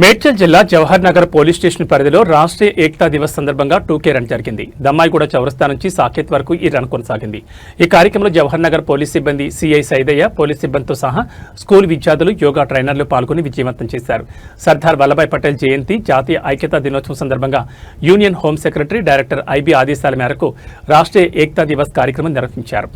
మేడ్చల్ జిల్లా Jawahar Nagar police station పరిధిలో రాష్ట్రీయ ఏకతా దివస్ సందర్భంగా 2K రన్ జరిగింది. దమ్మాయిగూడ చౌరస్తా నుంచి సాకేత్ వరకు ఈ రన్ కొనసాగింది. ఈ కార్యక్రమంలో జవహర్ నగర్ పోలీస్ సిబ్బంది సిఐ సైదయ్య, పోలీస్ సిబ్బందితో సహా స్కూల్ విద్యార్థులు, యోగా ట్రైనర్లు పాల్గొని విజయవంతం చేశారు. సర్దార్ వల్లభాయ్ పటేల్ జయంతి, జాతీయ ఐక్యతా దినోత్సవం సందర్భంగా union home secretary director IB ఆదేశాల మేరకు రాష్ట్రీయ ఏకతా దివస్ కార్యక్రమం నిర్వహించారు.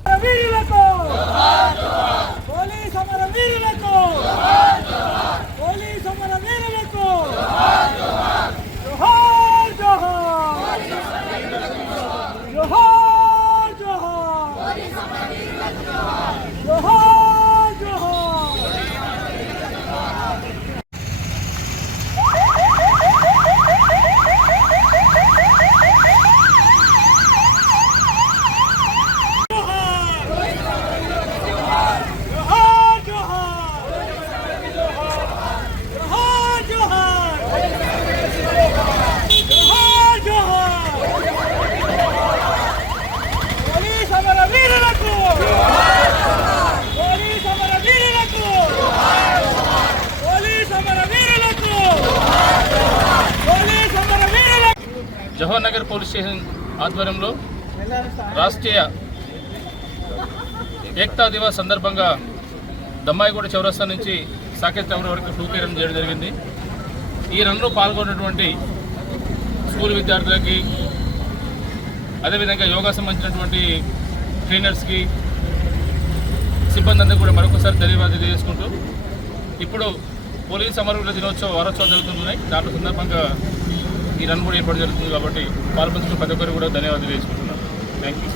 జవహర్ నగర్ పోలీస్ స్టేషన్ ఆధ్వర్యంలో రాష్ట్రీయ ఏకతా దివస్ సందర్భంగా దమ్మాయిగూడ చౌరస్తా నుంచి సాకేత్ టవర్ వరకు 2K రన్ చేయడం జరిగింది. ఈ రన్లో పాల్గొన్నటువంటి స్కూల్ విద్యార్థులకి, అదేవిధంగా యోగా సంబంధించినటువంటి ట్రైనర్స్కి, సిబ్బంది అందరికీ కూడా మరొకసారి ధన్యవాదాలు తెలియజేసుకుంటూ, ఇప్పుడు పోలీస్ అమరవీరుల దినోత్సవ వారోత్సవాలు జరుగుతున్నాయి. దాంట్లో సందర్భంగా ఈ రన్ కూడా ఏర్పాటు జరుగుతుంది కాబట్టి పాల్పంచుకున్న ప్రతి ఒక్కరు కూడా ధన్యవాదాలు తెలియజేసుకుంటున్నాను. Thank you.